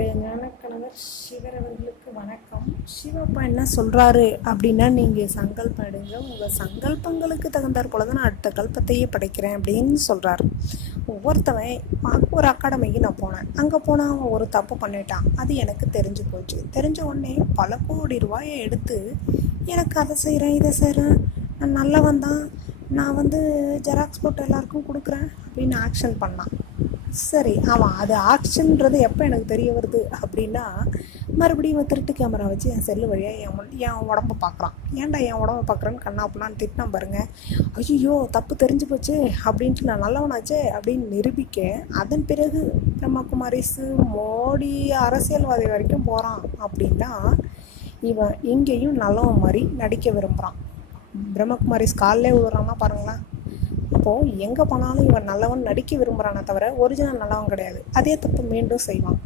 என்னுடைய ஞானக்கணவர் சிவர் அவர்களுக்கு வணக்கம். சிவப்பா என்ன சொல்கிறாரு அப்படின்னா, நீங்கள் சங்கல்பம் எடுங்க, உங்கள் சங்கல்பங்களுக்கு தகுந்தாற் போல தான் நான் அடுத்த கல்பத்தையே படைக்கிறேன் அப்படின்னு சொல்கிறாரு. ஒவ்வொருத்தவன் ஒரு அகாடமிக்கு நான் போனேன். அங்கே போனால் அவன் ஒரு தப்பு பண்ணிட்டான். அது எனக்கு தெரிஞ்சு போச்சு. தெரிஞ்ச உடனே பல கோடி ரூபாயை எடுத்து எனக்கு அதை செய்கிறேன் இதை செய்கிறேன், நான் நல்லவன் தான், நான் ஜெராக்ஸ் போட்டு எல்லாருக்கும் கொடுக்குறேன் அப்படின்னு ஆக்ஷன் பண்ணான். சரி, அவன் அது ஆக்ஷன்றது எப்போ எனக்கு தெரிய வருது அப்படின்னா, மறுபடியும் இவன் திருட்டு கேமரா வச்சு என் செல்லு வழியாக என் உடம்ப பார்க்குறான். ஏன்டா என் உடம்ப பார்க்குறேன்னு கண்ணாப்புனான்னு திட்டினான் பாருங்க. ஐயோ தப்பு தெரிஞ்சு போச்சு அப்படின்ட்டு நான் நல்லவனாச்சே அப்படின்னு நிரூபிக்க, அதன் பிறகு பிரம்மகுமாரிஸு மோடி அரசியல்வாதி வரைக்கும் போகிறான் அப்படின்னா, இவன் எங்கேயும் நல்லவன் மாதிரி நடிக்க விரும்புகிறான். பிரம்மகுமாரிஸ் காலிலே விழுறான்னா பாருங்களேன். அப்போது எங்கே போனாலும் இவன் நல்லவன் நடிக்க விரும்புகிறானே தவிர ஒரிஜினல் நல்லவன் கிடையாது. அதே தப்பு மீண்டும் செய்வான்.